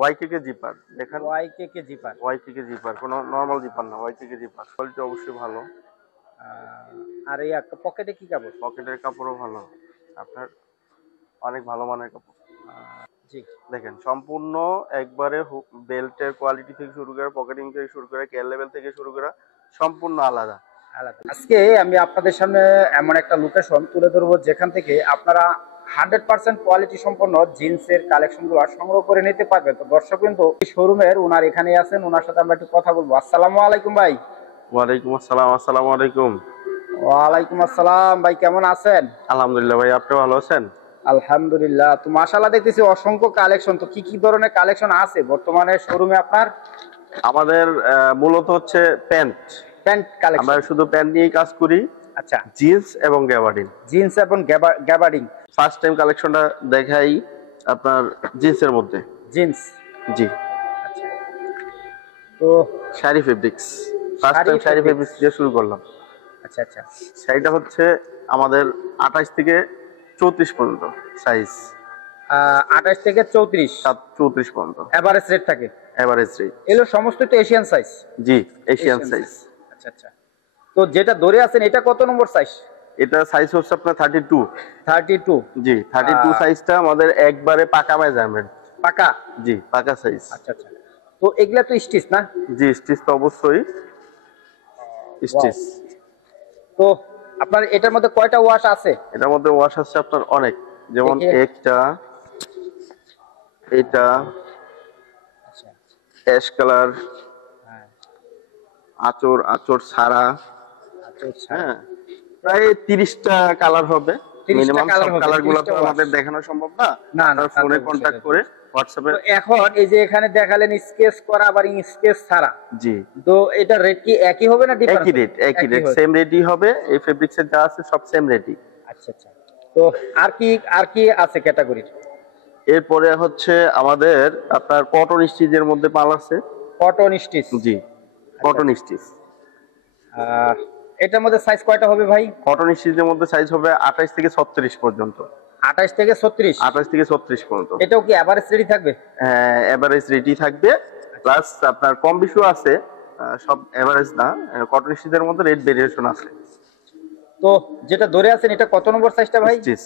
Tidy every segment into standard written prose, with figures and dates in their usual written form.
ওয়াইকেকে zipper দেখেন। ওয়াইকেকে zipper. ওয়াইকেকে zipper, কোনো normal zipper না, ওয়াইকেকে জিপার। কোয়ালিটি অবশ্যই ভালো। আর এই পকেটে কি কাপড়? পকেটের কাপড়ও ভালো, আপনার অনেক ভালো মানের কাপড়। জি দেখেন সম্পূর্ণ একবারে বেল্টের কোয়ালিটি থেকে শুরু করে, পকেটিং থেকে শুরু করে, কেয়ার লেভেল থেকে শুরু করে সম্পূর্ণ আলাদা। আলাদা। আজকে আমি আপনাদের সামনে এমন একটা লোকেশন তুলে ধরবো যেখান থেকে আপনারা 100% কোয়ালিটি সম্পন্ন জিন্সের কালেকশনগুলো সংগ্রহ করে নিতে পারবেন। তো দর্শক কিন্তু শোরুমের ওনার এখানে আছেন, ওনার সাথে আমরা একটু কথা বলবো। আসসালামু আলাইকুম ভাই। ওয়ালাইকুম আসসালাম। আসসালামু আলাইকুম। ওয়ালাইকুম আসসালাম ভাই, কেমন আছেন? আলহামদুলিল্লাহ ভাই, আপনি ভালো আছেন? আলহামদুলিল্লাহ। তো মাশাআল্লাহ, দেখতেছি অসংখ্য কালেকশন। তো কি কি ধরনের কালেকশন আছে বর্তমানে শোরুমে আপনার? আমাদের মূলত হচ্ছে প্যান্ট। Pant collection. আমরা শুধু প্যান্ট নিয়েই কাজ করি। আচ্ছা, জিন্স এবং গ্যাবার্ডিন। জিন্স এবং গ্যাবার্ডিং। ফার্স্ট টাইম কালেকশনটা দেখাই আপনার জিন্সের মধ্যে। জিন্স, জি। আচ্ছা। তো sari fabrics, first time sari fabrics দিয়ে শুরু করলাম। আচ্ছা আচ্ছা। শাড়িটা হচ্ছে আমাদের 28 থেকে 34 পর্যন্ত সাইজ। 28 থেকে 34 34 পর্যন্ত এভারেজ রেট থাকে। এভারেজ রেট এগুলো সমস্ত তো এশিয়ান সাইজ। জি, এশিয়ান সাইজ। আচ্ছা আচ্ছা। তো যেটা ধরে আছেন এটা কত নম্বর সাইজ? এটা সাইজ হচ্ছে আপনার 32। 32। জি, 32 সাইজটা আমাদের একবারে পাকা মেজারমেন্ট। পাকা? জি, পাকা সাইজ। আচ্ছা আচ্ছা। তো এগুলা তো স্টিচ না? জি, স্টিচ তো অবশ্যই স্টিচ। তো আপনার এটার মধ্যে কয়টা ওয়াশ আছে? এটার মধ্যে ওয়াশ আছে আপনার অনেক, যেমন একটা, এটা, আচ্ছা, অ্যাশ কালার, হ্যাঁ, আঁচড় ছাড়া, আচ্ছা। হ্যাঁ, প্রায় 30টা কালার হবে। 30টা মিনিমাম কালার সব হবে, কালারগুলো 30টা তো আমাদের দেখানো সম্ভব না। না না, ফোনে কন্টাক্ট করে হোয়াটসঅ্যাপে। তো এখন এই যে এখানে দেখালেন স্কেচ করা আবার স্কেচ ছাড়া। জি। তো এটা রেট কি একই হবে না ডিফারেন্স? একই রেট, সেম রেটই হবে। এই ফেব্রিক্সের যা আছে সব সেম রেটই। আচ্ছা আচ্ছা। তো আর কি আছে ক্যাটাগরির? এরপরে হচ্ছে আমাদের আপনার কটন স্টিচের মধ্যে মাল আছে। Cotton stitch? জি, কটন স্টিচ। এটার মধ্যে সাইজ কয়টা হবে ভাই? কটন স্টিচের মধ্যে সাইজ হবে 28 থেকে 36 পর্যন্ত। 28 থেকে 36? 28 থেকে 36 পর্যন্ত। এটাও কি এভারেজ রেটই থাকবে? হ্যাঁ, এভারেজ রেটই থাকবে। প্লাস আপনার কম বেশিও আছে, সব এভারেজ না। কটন স্টিচের মধ্যে রেট ভেরিয়েশন আছে। তো যেটা ধরে আছেন এটা কত নম্বর সাইজটা ভাই? স্টিচ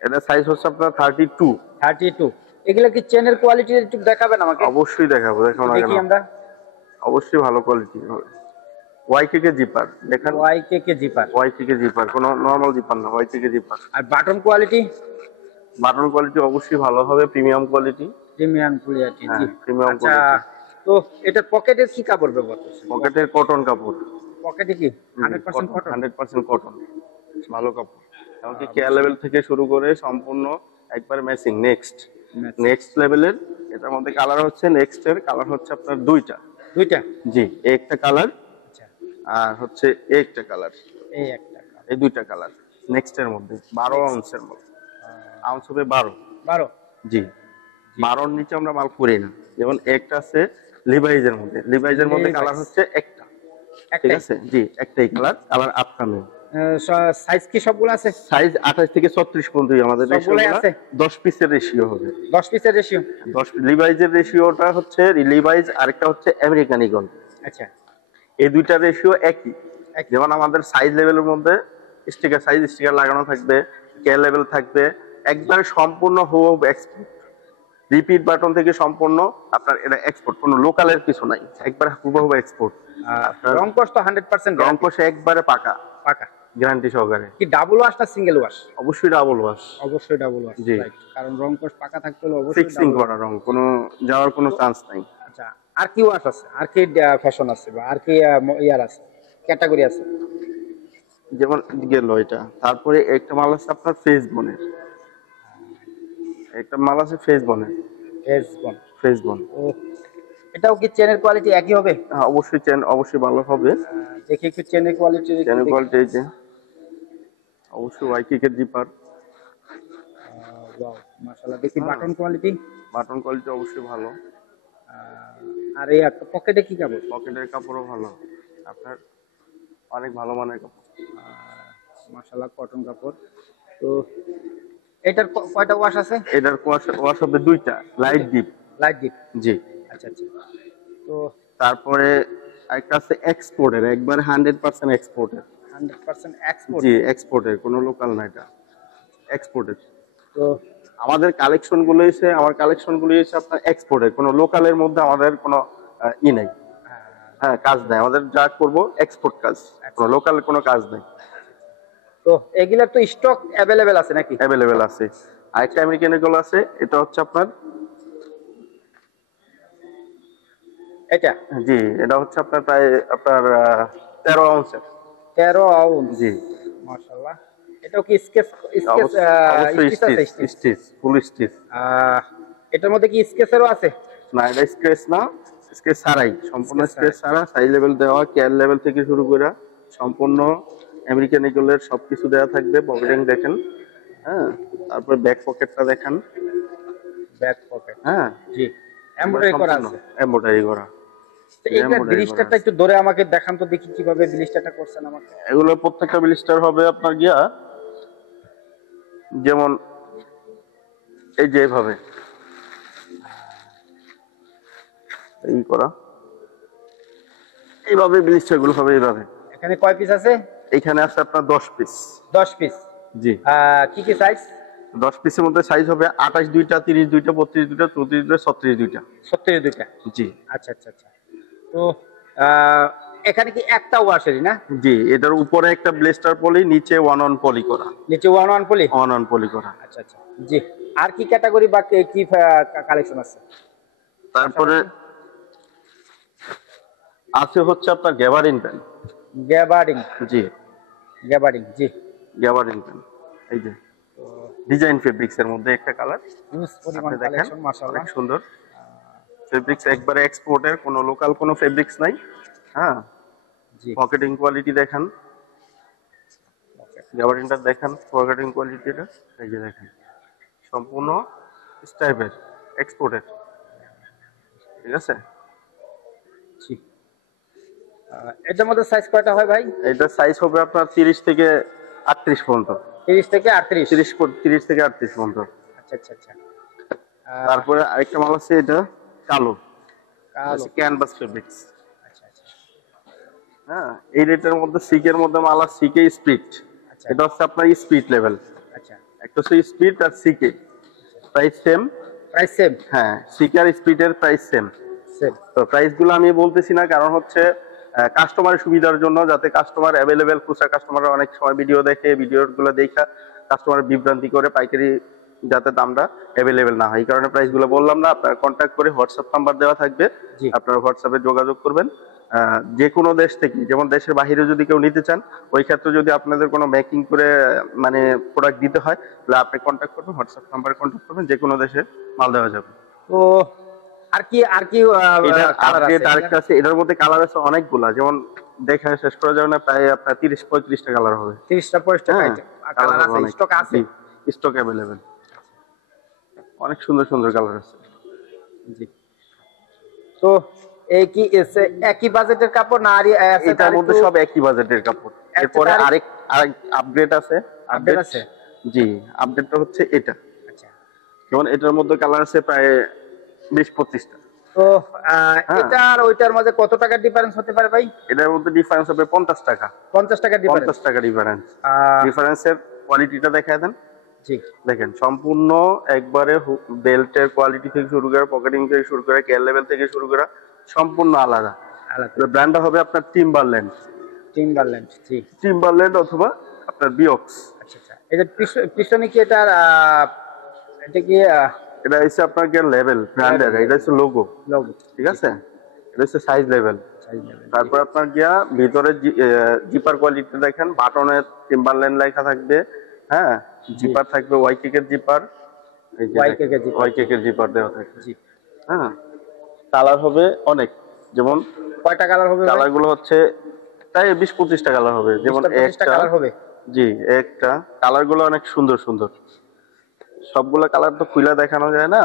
এটা সাইজ হচ্ছে আপনার 32। 32। এগুলা কি চেনের কোয়ালিটি একটু দেখাবেন আমাকে? অবশ্যই দেখাবো, দেখাবো না কেন? দেখি আমরা। অবশ্যই ভালো কোয়ালিটি হবে। ওয়াইকেকে জিপার দেখেন। ওয়াইকেকে জিপার। ওয়াইকেকে জিপার, কোনো নরমাল জিপার না, ওয়াইকেকে জিপার। আর বাটন কোয়ালিটি? বাটন কোয়ালিটি অবশ্যই ভালো হবে, প্রিমিয়াম কোয়ালিটি। প্রিমিয়াম কোয়ালিটি, জি। প্রিমিয়াম আচ্ছা, কোয়ালিটি। তো এটা পকেটের কি কাপড় ব্যবহার করছেন? পকেটের কটন কাপড়। পকেটে কি 100% কটন? 100% কটন, ভালো কাপড়। এমনকি কেয়ার লেভেল থেকে শুরু করে সম্পূর্ণ একবার ম্যাচিং। নেক্সট লেভেলের। এটার মধ্যে কালার হচ্ছে, নেক্সট এর কালার হচ্ছে আপনার দুইটা। জি, একটা কালার। আচ্ছা। আর হচ্ছে একটা কালার। এই একটা কালার, এই দুইটা কালার নেক্সট এর মধ্যে 12 আউন্সের মধ্যে। আউন্স হবে 12। 12? জি, 12 এর নিচে আমরা মাল করি না। যেমন একটা আছে লিভাইজের মধ্যে, লিভাইজের মধ্যে কালার হচ্ছে একটা, ঠিক আছে? জি, একটাই কালার আপকামিং। সাইজ কি সবগুলো আছে? সাইজ 28 থেকে 36 পর্যন্ত আমাদের সবগুলাই আছে। 10 পিসের রেশিও হবে। 10 পিসের রেশিও? 10 লিভাইজের রেশিওটা হচ্ছে লিভাইজ, আরেকটা হচ্ছে আমেরিকান ইগল। আচ্ছা। এই দুইটা রেশিও একই। যেমন আমাদের সাইজ লেভেলের মধ্যে স্টিকার লাগানো থাকবে, কেয়ার লেভেল থাকবে, একবারে সম্পূর্ণ হুবহু এক্সপোর্ট। রিপিট বাটন থেকে সম্পূর্ণ আপনার এটা এক্সপোর্ট, কোনো লোকালের কিছু নাই, একবারে হুবহু এক্সপোর্ট। রং কস তো 100% রং কষ একবারে পাকা, পাকা গ্যারান্টি সহকারে। কি ডাবল ওয়াশ না সিঙ্গেল ওয়াশ? অবশ্যই ডাবল ওয়াশ। অবশ্যই ডাবল ওয়াশ, জি। রাইট। কারণ রং কস পাকা থাকতে হলে অবশ্যই ফিক্সিং করা রং, কোনো যাওয়ার কোনো চান্স নাই। আচ্ছা, আর কি ওয়াশ আছে? আর কি ফ্যাশন আছে বা আর কি ইয়ার আছে, ক্যাটাগরি আছে? যেমন গেল এটা, তারপরে একটা মাল আছে আপনার ফেস বনের, একটা মাল আছে ফেস বনের। ফেস বন ও, এটাও কি চেনের কোয়ালিটি একই হবে? হ্যাঁ, অবশ্যই চেন অবশ্যই ভালো হবে। দেখি একটু চেনের কোয়ালিটি। চেনের কোয়ালিটি এই যে অবশ্যই ওয়াইকেকের জিপার। ওয়াও, মাশাআল্লাহ। দেখি বাটন কোয়ালিটি। বাটন কোয়ালিটি অবশ্যই ভালো। আর এই পকেটে কি কাপড়? পকেটের কাপড়ও ভালো, আপনার অনেক ভালো মানের কাপড়। মাশাআল্লাহ, কটন কাপড়। তো এটার কয়টা ওয়াশ আছে? এটার ওয়াশ হবে দুইটা, লাইট ডিপ। Light deep. জি। আচ্ছা আচ্ছা। তো তারপরে আরেকটা আছে এক্সপোর্টের, একবার 100% এক্সপোর্টের। 100% এক্সপোর্ট। জি, এক্সপোর্টের, কোনো লোকাল না এটা, এক্সপোর্টের। তো আমাদের কালেকশন গুলো এসে, আমার কালেকশন গুলো এসে আপনার এক্সপোর্টের, কোনো লোকালের মধ্যে আমাদের কোনো ই নেই, হ্যাঁ কাজ নেই। আমাদের যা করব এক্সপোর্ট কাজ, কোনো লোকাল কোনো কাজ নেই। তো এগুলার তো স্টক অ্যাভেলেবেল আছে নাকি? অ্যাভেলেবেল আছে। আরেকটা আমেরিকান এগুলো আছে, এটা হচ্ছে আপনার, এটা জি এটা হচ্ছে আপনার প্রায় আপনার 13 আউন্সের। 13 আউন্স। জি মাশাআল্লাহ। এটাও কি স্কেচ অবশ্যই স্টিচ আছে? স্টিচ, স্টিচ ফুল স্টিচ। এটার মধ্যে কি স্কেচেরও আছে? না এটা স্ক্র্যাচ না, স্ক্র্যাচ ছাড়াই, সম্পূর্ণ স্ক্র্যাচ ছাড়া, সাইজ লেভেল দেওয়া, কেয়ার লেভেল থেকে শুরু করে সম্পূর্ণ আমেরিকান ইগলের সবকিছু দেওয়া থাকবে। পকেটিং দেখেন, হ্যাঁ তারপর ব্যাক পকেটটা দেখেন, ব্যাক পকেট, হ্যাঁ জি এমব্রয়ডারি করা আছে। এমব্রয়ডারি করা। তো এইটা ব্লিস্টারটা একটু ধরে আমাকে দেখান তো দেখি কিভাবে ব্লিস্টারটা করছেন আমাকে। এগুলো প্রত্যেকটা ব্লিস্টার হবে আপনার গিয়া যেমন এই যে এইভাবে এই করা, এইভাবে ব্লিস্টার গুলো হবে এইভাবে। এখানে কয় পিস আছে? এখানে আছে আপনার 10 পিস। 10 পিস। জি। কি কি সাইজ? 10 পিসের মধ্যে সাইজ হবে 28 দুইটা, 30 দুইটা, 32 দুইটা, 34 দুইটা, 36 দুইটা। 36 দুইটা। জি। আচ্ছা আচ্ছা আচ্ছা। তো এখানে কি একটা ওয়াশেরই না? জি, এটার উপরে একটা ব্লেস্টার পলি, নিচে ওয়ান অন পলি করা। নিচে one one poly? One on poly করা। আচ্ছা আচ্ছা। জি। আর কি ক্যাটাগরি বা কি কালেকশন আছে? তারপরে আছে হচ্ছে আপনার গ্যাবারিন পেন। গ্যাবার্ডিং। জি। গ্যাবার্ডিং, জি। গ্যাবারিন পেন, এই যে ডিজাইন ফেব্রিক্স এর মধ্যে একটা কালার। হিউজ পরিমাণ আপনি দেখেন, কালেকশন মাশাআল্লাহ। অনেক সুন্দর ফেব্রিক্স, একবারে এক্সপোর্টের, কোনো লোকাল কোনো ফেব্রিক্স নাই। হ্যাঁ, জি। পকেটিং কোয়ালিটি দেখেন, গ্যাবারিনটা দেখেন, পকেটিং কোয়ালিটিটা এই যে দেখেন, সম্পূর্ণ স্টাইপের, এক্সপোর্টের। ঠিক আছে। জি। এটার মধ্যে সাইজ কয়টা হয় ভাই? এটা সাইজ হবে আপনার 30 থেকে 38 পর্যন্ত। 30 থেকে 38। 30 থেকে 38 পর্যন্ত। আচ্ছা আচ্ছা আচ্ছা। তারপরে আরেকটা মাল আছে, এটা কালো, কালো ক্যানভাস ফেব্রিক্স। আচ্ছা আচ্ছা। হ্যাঁ, এই রেটের মধ্যে সিকের মধ্যে মাল আছে, সিকে স্পিড। আচ্ছা। এটা হচ্ছে আপনার স্পিড লেভেল। আচ্ছা। একটা হচ্ছে স্পিড আর সিকে, প্রাইস সেম। Price same? হ্যাঁ, সিকে আর স্পিডের প্রাইস সেম। সেম। তো প্রাইস গুলো আমি বলতেছি না, কারণ হচ্ছে কাস্টমারের সুবিধার জন্য, যাতে কাস্টমার অ্যাভেলেবেল, খুচরা কাস্টমাররা অনেক সময় ভিডিও দেখে, ভিডিওগুলো দেখা কাস্টমার বিভ্রান্তি করে, পাইকারি যাতে দামটা অ্যাভেলেবেল না হয়, এই কারণে প্রাইস গুলো বললাম না। আপনারা কন্ট্যাক্ট করে, হোয়াটসঅ্যাপ নাম্বার দেওয়া থাকবে, আপনারা হোয়াটসঅ্যাপে যোগাযোগ করবেন। যে কোনো দেশ থেকে, যেমন দেশের বাইরে যদি কেউ নিতে চান, ওই ক্ষেত্রে যদি আপনাদের কোনো মেকিং করে মানে প্রোডাক্ট দিতে হয়, তাহলে আপনি কন্ট্যাক্ট করবেন, হোয়াটসঅ্যাপ নাম্বারে কন্ট্যাক্ট করবেন, যে কোনো দেশে মাল দেওয়া যাবে। তো আর কি কালার আছে? আরেকটা আছে, এটার মধ্যে কালার আছে অনেকগুলা, যেমন দেখে শেষ করা যাবে না, প্রায় আপনার 30-35টা কালার হবে। 30টা 35টা কালার আছে, স্টক আছে? স্টক अवेलेबल, অনেক সুন্দর সুন্দর কালার আছে। জি। তো এই কি একই বাজেটের কাপড় না? আর এটার মধ্যে সব একই বাজেটের কাপড়। এরপরে আরেক আপগ্রেড আছে। আপডেট আছে? জি, আপডেটটা হচ্ছে এটা। আচ্ছা। যেমন এটার মধ্যে কালার আছে প্রায় 20-25টা। তো এটা আর ওইটার মধ্যে কত টাকা ডিফারেন্স হতে পারে ভাই? এটার মধ্যে ডিফারেন্স হবে 50 টাকা। 50 টাকা ডিফারেন্স? 50 টাকা ডিফারেন্স। ডিফারেন্সের কোয়ালিটিটা দেখায় দেন। জি। দেখেন, সম্পূর্ণ একবারে বেল্টের কোয়ালিটি থেকে শুরু করে, পকেটিং থেকে শুরু করে, কেয়ার লেভেল থেকে শুরু করে সম্পূর্ণ আলাদা। আলাদা ব্র্যান্ডটা হবে আপনার টিম্বারল্যান্ড। টিম্বারল্যান্ড, জি। টিম্বারল্যান্ড অথবা আপনার বিওক্স। আচ্ছা আচ্ছা। এটা পিছনে কি এটা কি এটা হচ্ছে আপনার কি লেভেল ব্র্যান্ডের, এটা হচ্ছে লোগো। ঠিক আছে, এটা হচ্ছে সাইজ লেভেল। তারপর আপনার গিয়া ভিতরে জিপার কোয়ালিটি দেখেন, বাটনে টিম্বারল্যান্ড লেখা থাকবে। হ্যাঁ, জিপার থাকবে ওয়াইকেকের জিপার, এই যে ওয়াইকেকের জিপার দেওয়া থাকবে। জি। হ্যাঁ, কালার হবে অনেক, যেমন কয়টা কালার হবে? কালার গুলো হচ্ছে প্রায় 20-25টা কালার হবে। যেমন একটা কালার হবে? জি, একটা কালার গুলো অনেক সুন্দর সুন্দর, সবগুলো কালার তো খুলে দেখানো যায় না।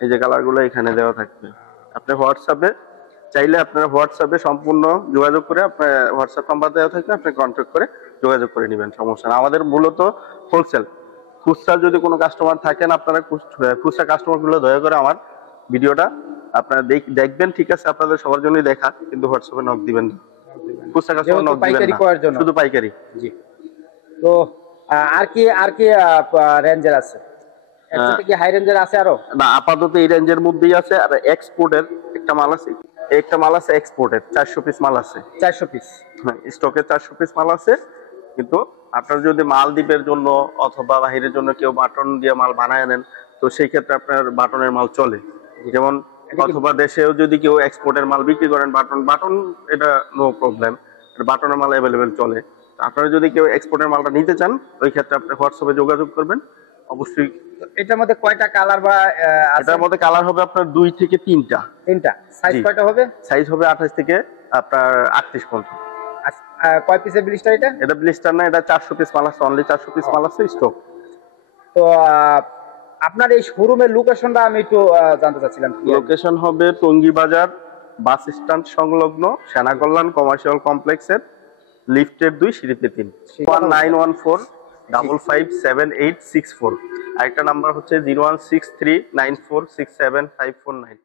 এই যে কালার গুলো এখানে দেওয়া থাকবে। আপনি হোয়াটসঅ্যাপে চাইলে আপনারা হোয়াটসঅ্যাপে সম্পূর্ণ যোগাযোগ করে, আপনার হোয়াটসঅ্যাপ নাম্বার দেওয়া থাকবে, আপনি কন্ট্যাক্ট করে যোগাযোগ করে নেবেন, সমস্যা না। আমাদের মূলত হোলসেল, খুচরা যদি কোনো কাস্টমার থাকেন, আপনারা খুচরা কাস্টমার গুলো দয়া করে আমার ভিডিওটা আপনারা দেখবেন, ঠিক আছে, আপনাদের সবার জন্যই দেখা, কিন্তু হোয়াটসঅ্যাপে নক দিবেন না, খুচরা কাস্টমার নক দিবেন পাইকারি না, করার জন্য শুধু পাইকারি। জি। তো আর কি রেঞ্জের আছে? এর সাথে কি হাই রেঞ্জের আছে আরো? না, আপাতত এই রেঞ্জের মধ্যেই আছে। আর এক্সপোর্টের একটা মাল আছে, এক্সপোর্টের 400 পিস মাল আছে। 400 পিস? হ্যাঁ, স্টকে 400 পিস মাল আছে। কিন্তু আপনার যদি মালদ্বীপের জন্য অথবা বাহিরের জন্য কেউ বাটন দিয়ে মাল বানায় নেন, তো সেই ক্ষেত্রে আপনার বাটনের মাল চলে। যেমন অথবা দেশেও যদি কেউ এক্সপোর্টের মাল বিক্রি করেন, বাটন এটা নো প্রবলেম, বাটনের মাল অ্যাভেলেবেল চলে। আপনারা যদি কেউ এক্সপোর্টের মালটা নিতে চান, ওই ক্ষেত্রে আপনি হোয়াটসঅ্যাপে যোগাযোগ করবেন অবশ্যই। এটার মধ্যে কয়টা কালার বা আছে? এটার মধ্যে কালার হবে আপনার 2 থেকে 3টা। 3টা। সাইজ জি। কয়টা হবে? সাইজ হবে 28 থেকে আপনার 38 পর্যন্ত। কয় পিসের ব্লিস্টার এটা? এটা ব্লিস্টার না, এটা 400 পিস মাল আছে, অনলি 400 পিস মাল আছে স্টক। তো আপনার এই শোরুমের লোকেশনটা আমি একটু জানতে চাচ্ছিলাম। লোকেশন হবে টঙ্গী বাজার বাস স্ট্যান্ড সংলগ্ন সেনা কল্যাণ কমার্শিয়াল কমপ্লেক্সের লিফটের 2 সিঁড়িতে 3, 1914557864। আরেকটা নাম্বার হচ্ছে 016394675449।